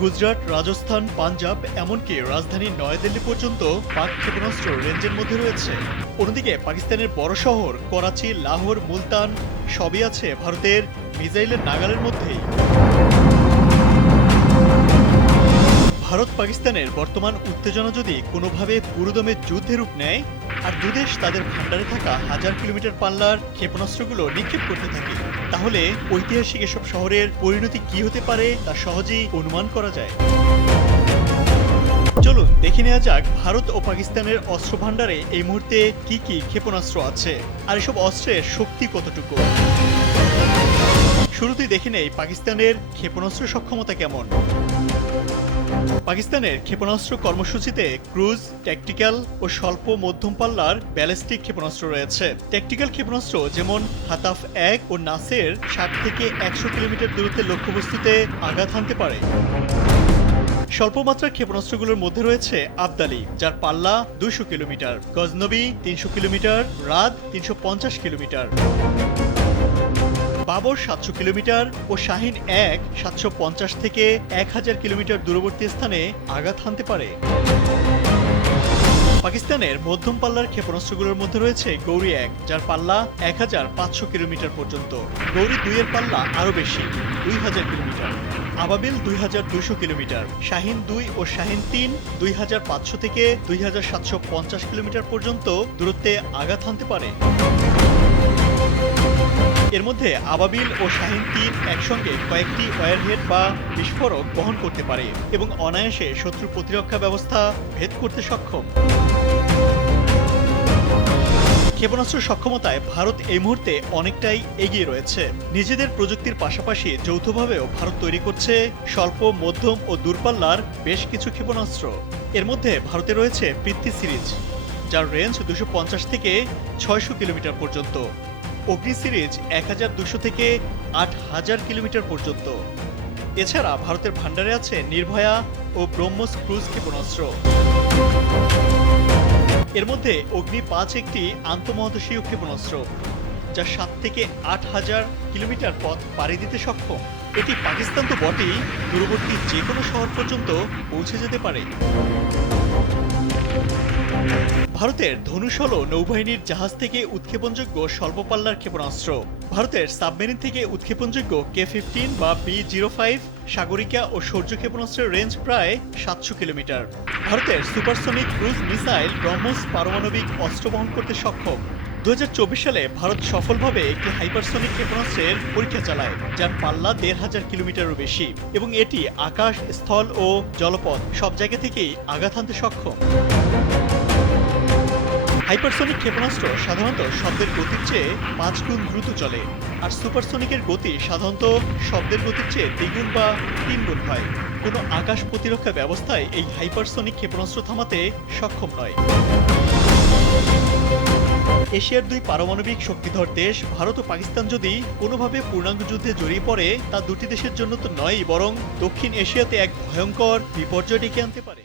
গুজরাট, রাজস্থান, পাঞ্জাব, এমনকি রাজধানী নয়াদিল্লি পর্যন্ত পাক ক্ষেপণাস্ত্র রেঞ্জের মধ্যে রয়েছে। অন্যদিকে পাকিস্তানের বড় শহর, করাচি, লাহোর, মুলতান, সবই আছে ভারতের মিজাইলের নাগালের মধ্যেই। ভারত পাকিস্তানের বর্তমান উত্তেজনা যদি কোনোভাবে পুরোদমে যুদ্ধে রূপ নেয়, আর দুদেশ তাদের ভান্ডারে থাকা হাজার কিলোমিটার পাল্লার ক্ষেপণাস্ত্রগুলো নিক্ষেপ করতে থাকে, তাহলে ঐতিহাসিক এসব শহরের পরিণতি কি হতে পারে তা সহজেই অনুমান করা যায়। চলুন দেখে নেওয়া যাক ভারত ও পাকিস্তানের অস্ত্র ভান্ডারে এই মুহূর্তে কি কি ক্ষেপণাস্ত্র আছে, আর এসব অস্ত্রের শক্তি কতটুকু। শুরুতেই দেখে নেই পাকিস্তানের ক্ষেপণাস্ত্র সক্ষমতা কেমন। পাকিস্তানের ক্ষেপণাস্ত্র কর্মসূচিতে ক্রুজ ট্যাকটিক্যাল ও স্বল্প মধ্যম পাল্লার ব্যালিস্টিক ক্ষেপণাস্ত্র রয়েছে। ট্যাকটিক্যাল ক্ষেপণাস্ত্র যেমন হাতাফ এক ও নাসের ষাট থেকে একশো কিলোমিটার দূরত্বে লক্ষ্যবস্তুতে আঘাত হানতে পারে। স্বল্পমাত্রার ক্ষেপণাস্ত্রগুলোর মধ্যে রয়েছে আবদালি, যার পাল্লা দুইশো কিলোমিটার, গজনবী তিনশো কিলোমিটার রাত তিনশো পঞ্চাশ কিলোমিটার। বাবর সাতশো কিলোমিটার ও শাহিন এক সাতশো পঞ্চাশ থেকে এক হাজার কিলোমিটার দূরবর্তী স্থানে আঘাত হানতে পারে। পাকিস্তানের মধ্যম পাল্লার ক্ষেপণাস্ত্রগুলোর মধ্যে রয়েছে গৌরী এক, যার পাল্লা এক হাজার পাঁচশো কিলোমিটার পর্যন্ত। গৌরী দুইয়ের পাল্লা আরও বেশি, দুই হাজার কিলোমিটার। আবাবিল দুই হাজার দুশো কিলোমিটার, শাহিন দুই ও শাহিন তিন দুই হাজার পাঁচশো থেকে দুই হাজার সাতশো পঞ্চাশ কিলোমিটার পর্যন্ত দূরত্বে আঘাত হানতে পারে। এর মধ্যে আবাবিল ও শাহিন তিন একসঙ্গে কয়েকটি ওয়ারহেড বা বিস্ফোরক বহন করতে পারে এবং অনায়াসে শত্রু প্রতিরক্ষা ব্যবস্থা ভেদ করতে সক্ষম। ক্ষেপণাস্ত্র সক্ষমতায় ভারত এই মুহূর্তে অনেকটাই এগিয়ে রয়েছে। নিজেদের প্রযুক্তির পাশাপাশি যৌথভাবেও ভারত তৈরি করছে স্বল্প, মধ্যম ও দূরপাল্লার বেশ কিছু ক্ষেপণাস্ত্র। এর মধ্যে ভারতে রয়েছে পৃথ্বী সিরিজ, যার রেঞ্জ দুশো থেকে ছয়শো কিলোমিটার পর্যন্ত। অগ্নি সিরিজ এক হাজার দুশো থেকে আট হাজার কিলোমিটার পর্যন্ত। এছাড়া ভারতের ভান্ডারে আছে নির্ভয়া ও ব্রহ্মস ক্রুজ ক্ষেপণাস্ত্র। এর মধ্যে অগ্নি পাঁচ একটি আন্তঃমহাদেশীয় ক্ষেপণাস্ত্র, যা সাত থেকে আট হাজার কিলোমিটার পথ পাড়ি দিতে সক্ষম। এটি পাকিস্তান তো বটেই, দূরবর্তী যে কোনো শহর পর্যন্ত পৌঁছে যেতে পারে। ভারতের ধনুষ হল নৌবাহিনীর জাহাজ থেকে উৎক্ষেপণযোগ্য স্বল্প পাল্লার ক্ষেপণাস্ত্র। ভারতের সাবমেরিন থেকে উৎক্ষেপণযোগ্য কে ফিফটিন বা বি জিরো ফাইভ, সাগরিকা ও সূর্য ক্ষেপণাস্ত্রের রেঞ্জ প্রায় সাতশো কিলোমিটার। ভারতের সুপারসনিক ক্রুজ মিসাইল ব্রহ্মস পারমাণবিক অস্ত্র বহন করতে সক্ষম। দু হাজার চব্বিশ সালে ভারত সফলভাবে একটি হাইপারসনিক ক্ষেপণাস্ত্রের পরীক্ষা চালায়, যার পাল্লা দেড় হাজার কিলোমিটারও বেশি। এবং এটি আকাশ, স্থল ও জলপথ সব জায়গা থেকেই আঘাত হানতে সক্ষম। হাইপারসনিক ক্ষেপণাস্ত্র সাধারণত শব্দের গতির চেয়ে পাঁচ গুণ দ্রুত চলে, আর সুপারসনিকের গতি সাধারণত শব্দের গতির চেয়ে দ্বিগুণ বা তিন গুণ হয়। কোনো আকাশ প্রতিরক্ষা ব্যবস্থায় এই হাইপারসনিক ক্ষেপণাস্ত্র থামাতে সক্ষম নয়। এশিয়ার দুই পারমাণবিক শক্তিধর দেশ, ভারত ও পাকিস্তান যদি কোনোভাবে পূর্ণাঙ্গ যুদ্ধে জড়িয়ে পড়ে, তা দুটি দেশের জন্য তো নয়ই, বরং দক্ষিণ এশিয়াতে এক ভয়ঙ্কর বিপর্যয় ডেকে আনতে পারে।